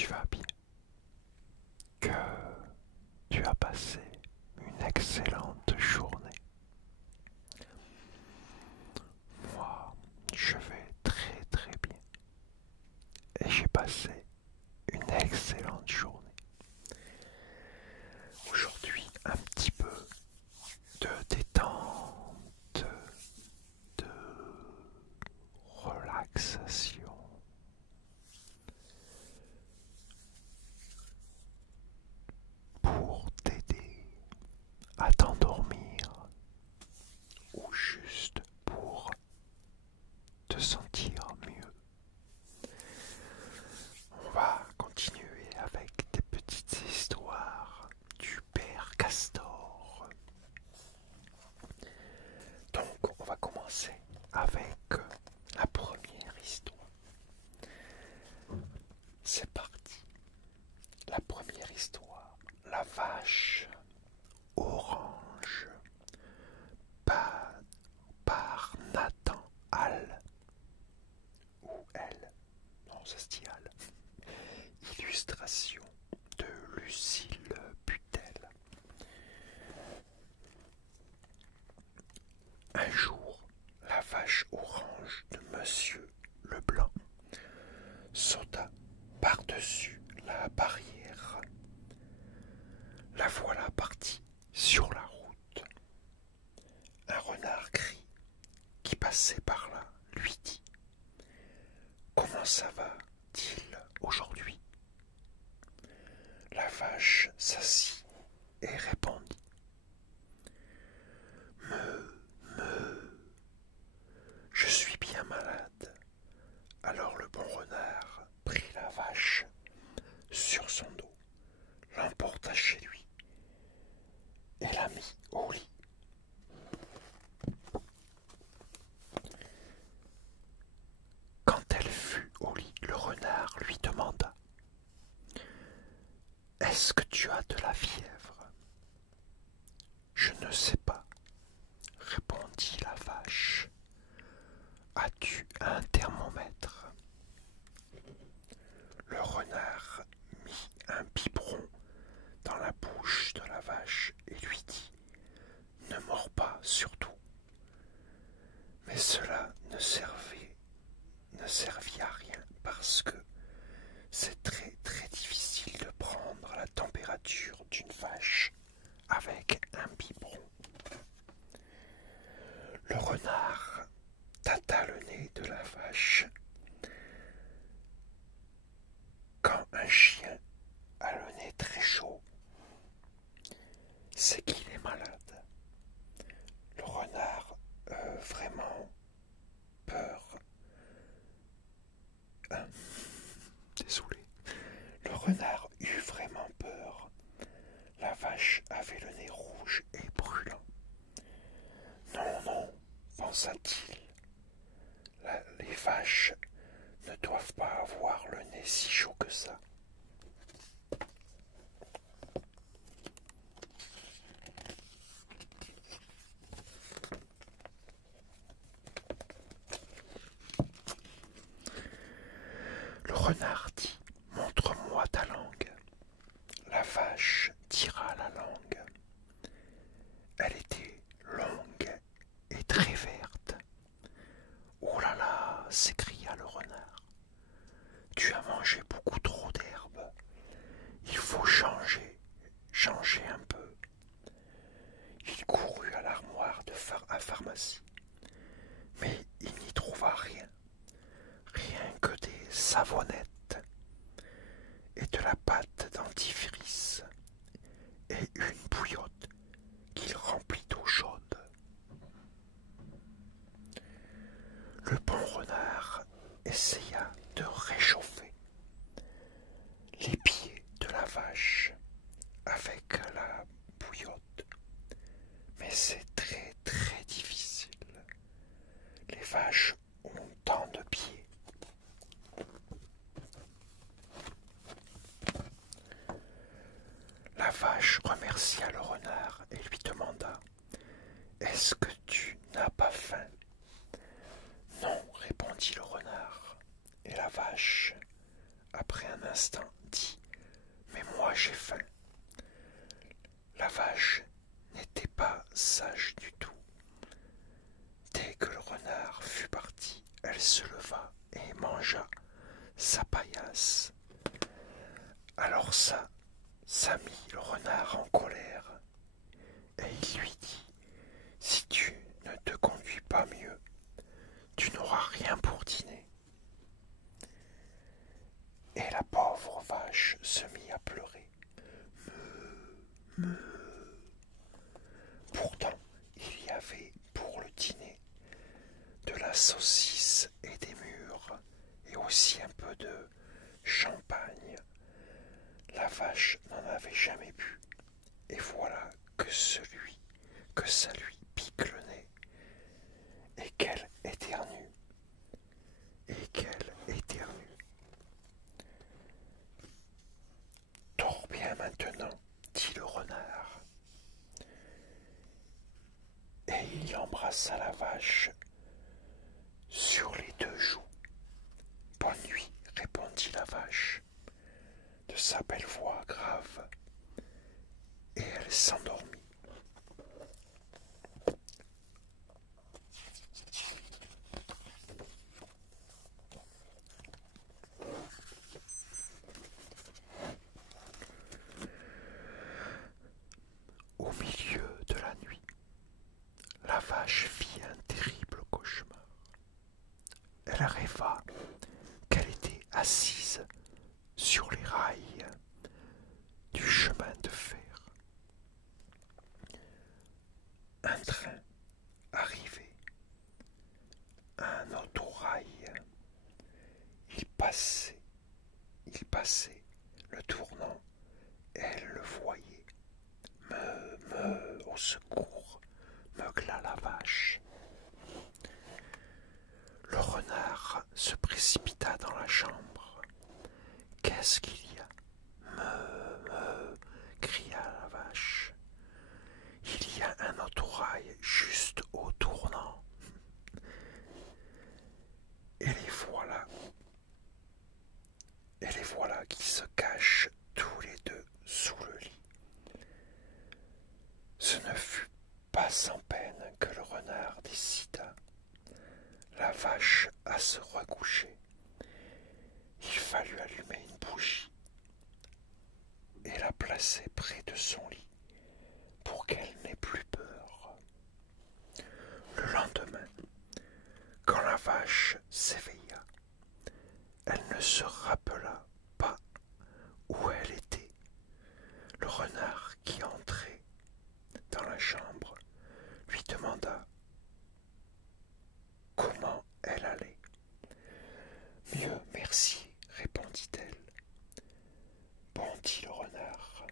tu vas bien, que tu as passé une excellente journée. Moi, je vais très très bien et j'ai passé une excellente journée. Aujourd'hui, un petit peu de détente, de relaxation. Pour t'aider à t'endormir ou juste pour te sentir mieux. On va continuer avec des petites histoires du père Castor. Donc on va commencer avec la première histoire. C'est parti. La première histoire. La vache orange par Nathan Hall ou elle. Non, ça se dit Hall. Illustration de Lucille Butel. Un jour, la vache orange de Monsieur Leblanc sauta par-dessus la barrière. La voilà partie sur la route. Un renard gris qui passait par là lui dit: comment ça va-t-il aujourd'hui? La vache s'assit et répondit: je suis bien malade. Alors le bon renard prit la vache sur son dos, l'emporta chez lui et la mit au lit. Quand elle fut au lit, le renard lui demanda: est-ce que tu as de la fièvre? Je ne sais pas, répondit la vache. As-tu un thermomètre? Le renard mit un biberon dans la bouche de la vache et lui dit: ne mords pas surtout. Mais cela ne servit à rien parce que c'est très très difficile de prendre la température d'une vache avec un biberon. Le renard tâta le nez de la vache. Quand un chien a le nez très chaud, c'est qu'il est malade. Le renard vraiment peur. Désolé. Le renard eut vraiment peur. La vache avait le nez rouge et brûlant. Non, non, pensa-t-il. Les vaches ne doivent pas avoir le nez si chaud que ça. Le renard dit: montre-moi ta langue. La vache tira la langue. Elle était longue et très verte. Oh là là, s'écria le renard. Tu as mangé beaucoup trop d'herbe. Il faut changer un peu. Il courut à l'armoire à pharmacie, mais il n'y trouva rien que des savonnettes et de la pâte dentifrice et une bouillotte qu'il remplit d'eau chaude. Le bon renard essaya de réchauffer les pieds de la vache avec la bouillotte, mais c'est très très difficile. Les vaches ont tant de pieds. La vache remercia le renard et lui demanda: est-ce que tu n'as pas faim? Non, répondit le renard. Et la vache, après un instant, dit: j'ai faim. La vache n'était pas sage du tout. Dès que le renard fut parti, elle se leva et mangea sa paillasse. Alors ça mit le renard en colère, et il lui dit: si tu ne te conduis pas mieux, tu n'auras rien pour dîner. Et la pauvre vache se mit à pleurer. Pourtant, il y avait pour le dîner de la saucisse et des mûres, et aussi un peu de champagne. La vache n'en avait jamais bu, et voilà que ça lui pique le nez, et qu'elle éternue, Dors bien maintenant, dit le renard. Et il embrassa la vache sur les 2 joues. Bonne nuit, répondit la vache de sa belle voix grave, et elle s'endormit. Au milieu de la nuit, la vache fit un terrible cauchemar. Elle rêva qu'elle était assise sur les rails du chemin de fer. Un train arrivait, un autorail. Il passait, le tournant, elle le voyait. Au secours, meugla la vache. Le renard se précipita dans la chambre. Qu'est-ce qu'il y a? Cria la vache. Il y a un autorail juste au tournant. Et les voilà qui se cachent tous les 2 sous le lit. Ce ne fut pas sans peine que le renard décida la vache à se recoucher. Il fallut allumer une bougie et la placer près de son lit pour qu'elle n'ait plus peur. Le lendemain, quand la vache s'éveilla, elle ne se rappela pas où elle était. Le renard qui entrait dans la chambre lui demanda comment elle allait. Mieux, merci, répondit-elle. Bon, dit le renard,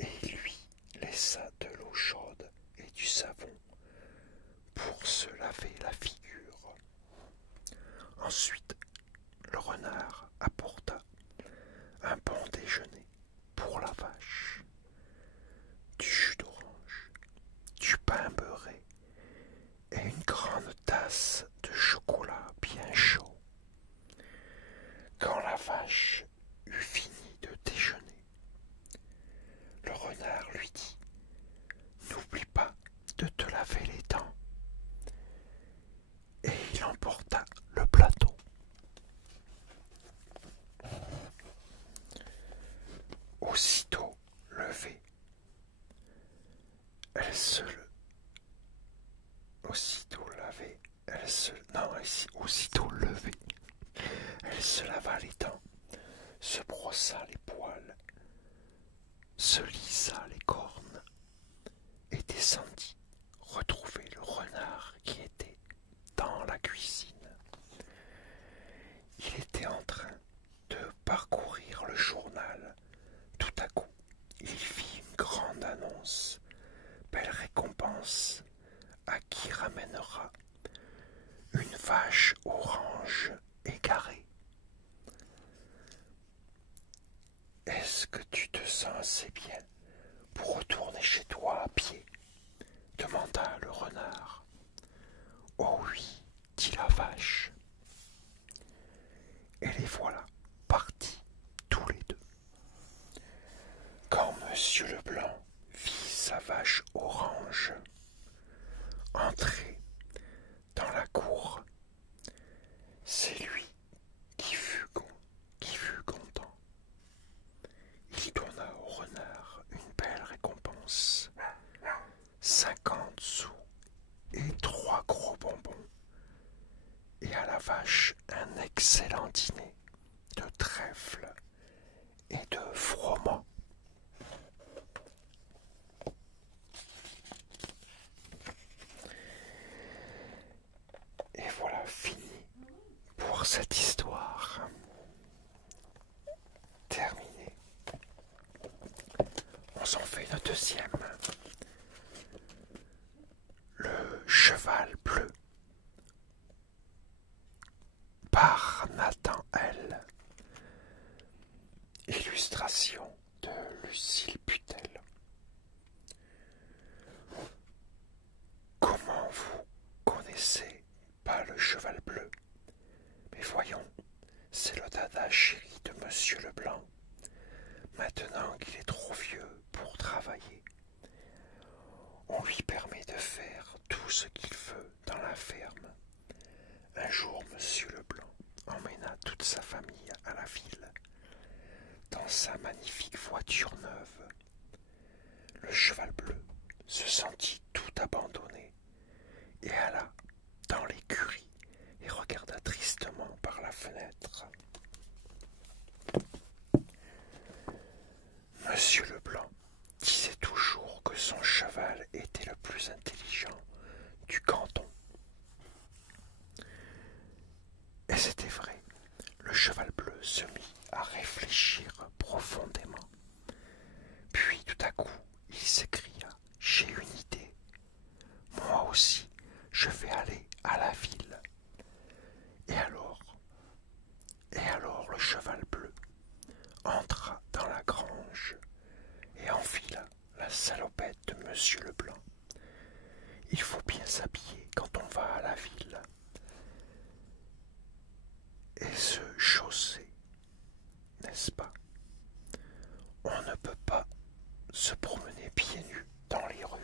et il lui laissa de l'eau chaude et du savon pour se laver la figure. Ensuite, le renard apporta un bon déjeuner pour la vache, du jus d'orange, du pain beurré et une grande tasse de chocolat bien chaud. Quand la vache eut fini de déjeuner, le renard lui dit: n'oublie pas de te laver les dents. Et il emporta le plateau. Aussitôt levée, elle se lava les dents, se brossa les poils, se lisa les cornes et descendit retrouver le renard qui était dans la cuisine. Il était en train de parcourir le journal. Tout à coup, il vit une grande annonce. Belle récompense à qui ramènera une vache orange égarée. Est-ce que tu te sens assez bien pour retourner chez toi à pied? Demanda le renard. Oh oui, dit la vache. Et les voilà partis tous les deux. Monsieur Leblanc vit sa vache orange entrer dans la cour. C'est lui qui fut content. Il donna au renard une belle récompense, 50 sous et 3 gros bonbons, et à la vache un excellent dîner de trèfle et de froment. Et voilà fini pour cette histoire. Terminée. On s'en fait une deuxième. Le cheval bleu par Nathan L. Illustration de Lucille Putel. Comment vous connaissez pas le cheval bleu? Mais voyons, c'est le dada chéri de Monsieur Leblanc. Maintenant qu'il est trop vieux pour travailler, on lui permet de faire tout ce qu'il veut dans la ferme. Un jour, Monsieur Leblanc emmena toute sa famille à la ville, dans sa magnifique voiture neuve. Le cheval bleu se sentit tout abandonné et alla dans l'écurie et regarda tristement par la fenêtre. Monsieur Leblanc disait toujours que son cheval était le plus intelligent du canton. Et c'était vrai, le cheval bleu se mit à réfléchir profondément. Puis tout à coup, il s'écria: « J'ai une idée. Moi aussi, je vais aller à la ville. » Et alors le cheval bleu entra dans la grange et enfila la salopette de Monsieur Leblanc. Il faut bien s'habiller quand on va à la ville et se chausser, n'est-ce pas? On ne peut pas se promener pieds nus dans les rues.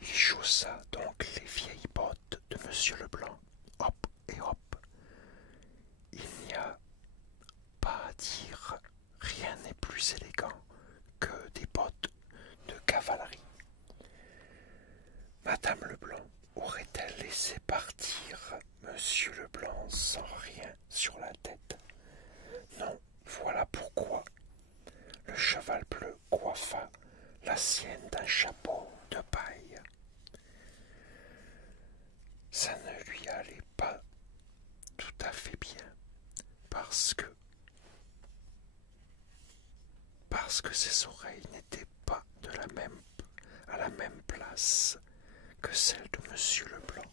Il chaussa donc les vieilles bottes de Monsieur Leblanc. Hop et hop. Il n'y a pas à dire, rien n'est plus élégant que des bottes de cavalerie. Madame Leblanc aurait-elle laissé partir Monsieur Leblanc sans rien sur la tête? Non, voilà pourquoi le cheval bleu coiffa la sienne d'un chapeau de paille. Ça ne lui allait pas tout à fait bien, parce que ses oreilles n'étaient pas à la même place que celles de Monsieur Leblanc.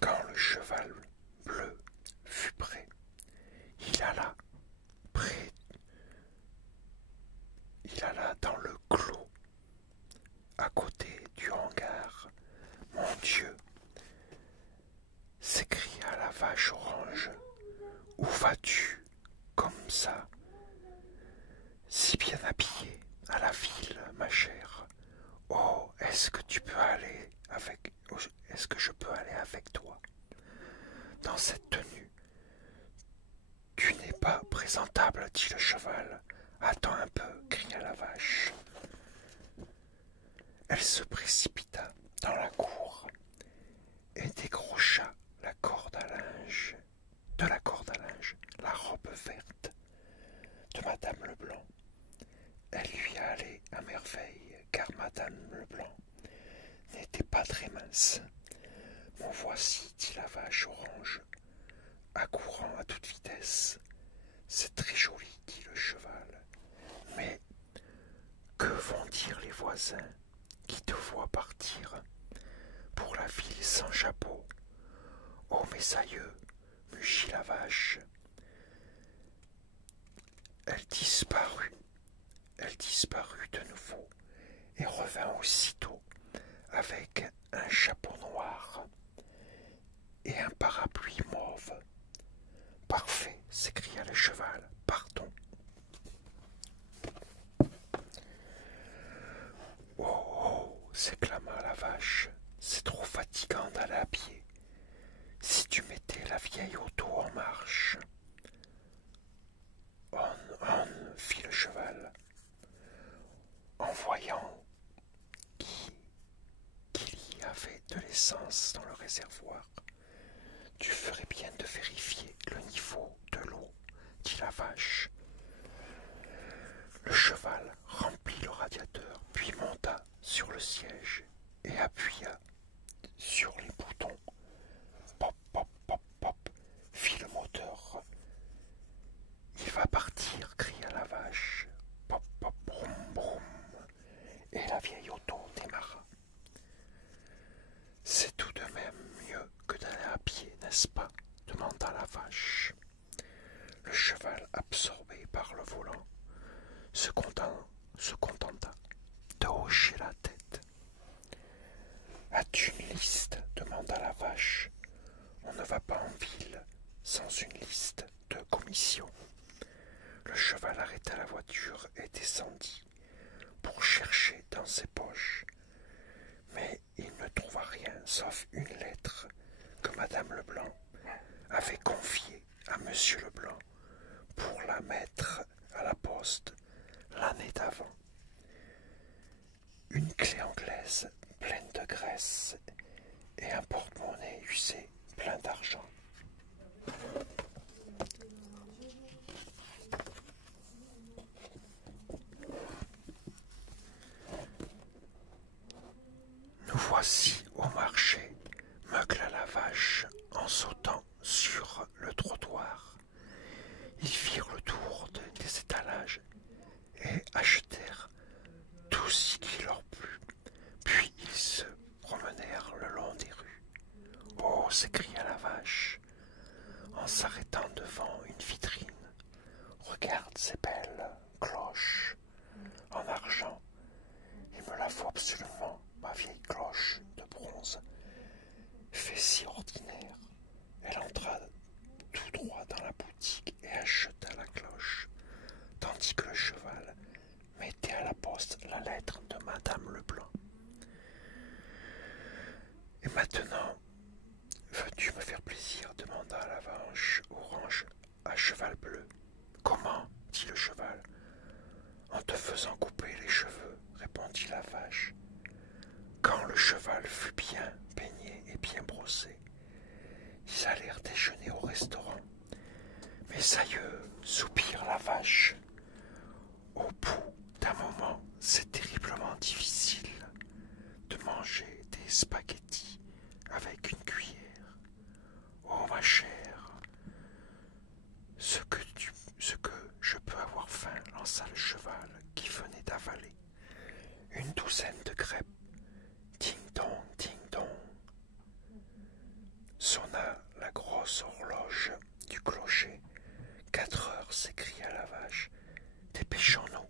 Quand le cheval bleu fut prêt, il alla dans le clos, à côté du hangar. « Mon Dieu !» s'écria la vache orange. « Où vas-tu comme ça, si bien habillée, à la ville, ma chère? Oh, est-ce que je peux aller avec toi dans cette tenue? Tu n'es pas présentable, dit le cheval. Attends un peu, cria la vache. Elle se précipita dans la cour et décrocha de la corde à linge, la robe verte de Madame Leblanc. Elle lui allait à merveille, car Madame Leblanc n'était pas très mince. « Mon voici, dit la vache orange, accourant à toute vitesse. C'est très joli, dit le cheval. Mais que vont dire les voisins qui te voient partir pour la ville sans chapeau? Oh, mes aïeux, mugit la vache. Elle disparut de nouveau et revint aussitôt avec un chapeau noir et un parapluie mauve. Parfait, s'écria le cheval, partons. Oh, oh, s'exclama la vache, c'est trop fatigant d'aller à pied. Si tu mettais la vieille auto en marche. On, fit le cheval, en voyant qu'il y avait de l'essence dans le réservoir. Tu ferais bien de vérifier le niveau de l'eau, dit la vache. Le cheval remplit le radiateur, puis monta sur le siège et appuya sur les boutons. Pop, pop, pop, pop, fit le moteur. Il va partir, cria la vache. Pop, pop, broum, broum. Et la vieille auto démarra. C'est tout de même mieux que d'aller à pied, n'est-ce pas? Demanda la vache. Le cheval, absorbé par le volant, se contenta de hocher la tête. As-tu une liste? Demanda la vache. On ne va pas en ville sans une liste de commission. Le cheval arrêta la voiture et descendit pour chercher dans ses poches. Mais il ne trouva rien sauf une lettre que Madame Leblanc avait confiée à Monsieur Leblanc pour la mettre à la poste l'année d'avant. Une clé anglaise pleine de graisse et un porte-monnaie usé plein d'argent. Nous voici au marché, meugla la vache en sautant sur le trottoir. Ils firent le tour des étalages et achetèrent tout ce qui leur plut. Puis ils se promenèrent le long des rues. Oh, s'écria la vache en s'arrêtant devant une vitrine. Regarde ces belles cloches en argent. Il me la faut absolument, ma vieille cloche de bronze. Fait si ordinaire. Elle entra tout droit dans la boutique et acheta la cloche, tandis que le cheval mettait à la poste la lettre de Madame Leblanc. Et maintenant, veux-tu me faire plaisir? Demanda la vache orange à cheval bleu. Comment? Dit le cheval. En te faisant couper les cheveux, répondit la vache. Quand le cheval fut bien peigné et bien brossé, ils allèrent déjeuner au restaurant. Mais aïeux, soupira la vache, au bout d'un moment, c'est terriblement difficile de manger des spaghettis avec une cuillère. Oh ma chère, ce que je peux avoir faim, lança le cheval qui venait d'avaler une douzaine de crêpes. Ding-dong, ding-dong. Sonna la grosse horloge du clocher. 4 heures, s'écria la vache. Dépêchons-nous,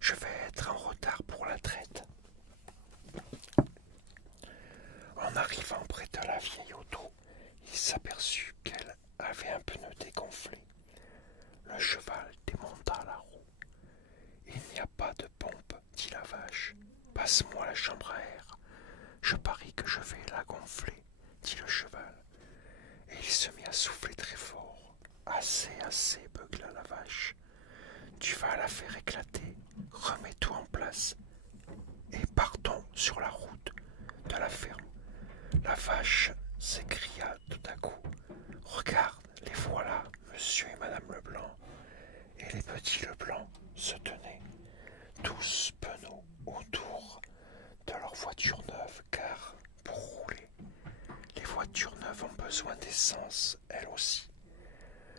je vais être en retard pour la traite. En arrivant près de la vieille auto, il s'aperçut qu'elle avait un pneu dégonflé. Le cheval démonta la roue. Il n'y a pas de pompe, dit la vache. Passe-moi la chambre à air. Je parie que je vais la gonfler, dit le cheval. Et il se mit à souffler très fort. Assez, assez, beugla la vache. Tu vas la faire éclater. Remets tout en place. Et partons sur la route de la ferme. La vache s'écria tout à coup. Regarde, les voilà, monsieur et madame Leblanc. Et les petits Leblanc se tenaient, tous penauds autour de leur voiture neuve, car pour rouler, les voitures neuves ont besoin d'essence, elles aussi.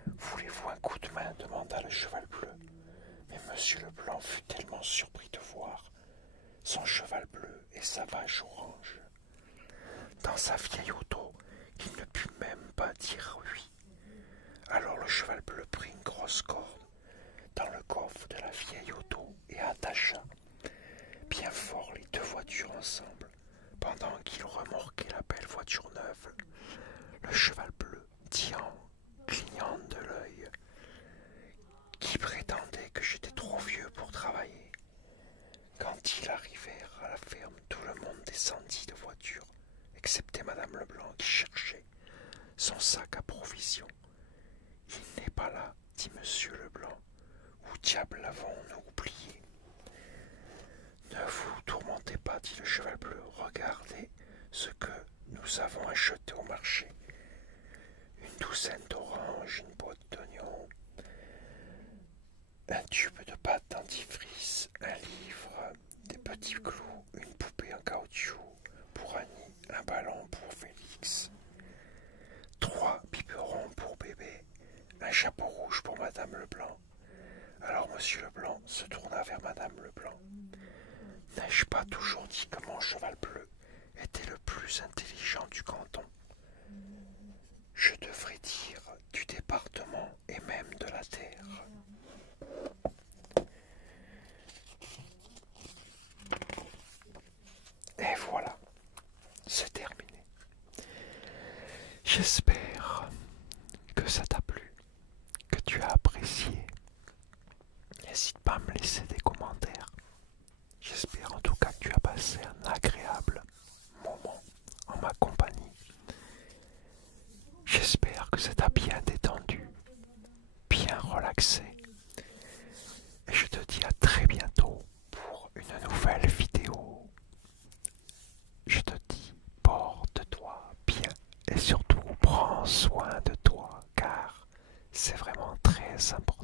Voulez-vous un coup de main? Demanda le cheval bleu. Mais monsieur Leblanc fut tellement surpris de voir son cheval bleu et sa vache orange dans sa vieille auto qu'il ne put même pas dire oui. Alors le cheval bleu prit une grosse corde dans le coffre de la vieille auto et attacha bien fort les deux voitures ensemble. Pendant remorquer la belle voiture neuve. Le cheval bleu dit en clignant de l'œil, qui prétendait que j'étais trop vieux pour travailler. Quand ils arrivèrent à la ferme, tout le monde descendit de voiture, excepté madame Leblanc qui cherchait son sac à provisions. Il n'est pas là, dit monsieur Leblanc. Où diable l'avons-nous oublié? Ne vous tourmentez pas, dit le cheval bleu. Regardez ce que nous avons acheté au marché. Une douzaine d'oranges, une boîte d'oignons, un tube de pâte dentifrice, un livre, des petits clous, une poupée en caoutchouc pour Annie, un ballon pour Félix, 3 biberons pour bébé, un chapeau rouge pour madame Leblanc. Alors monsieur Leblanc se tourna vers madame Leblanc. N'ai-je pas toujours dit que mon cheval bleu était le plus intelligent du canton? Je devrais dire du département et même de la terre. Et voilà, c'est terminé. J'espère que ça t'a plu, que tu as apprécié. N'hésite pas à me laisser des commentaires. J'espère en tout cas que tu as passé un agréable moment en ma compagnie. J'espère que ça t'a bien détendu, bien relaxé. Et je te dis à très bientôt pour une nouvelle vidéo. Je te dis, porte-toi bien et surtout prends soin de toi car c'est vraiment très important.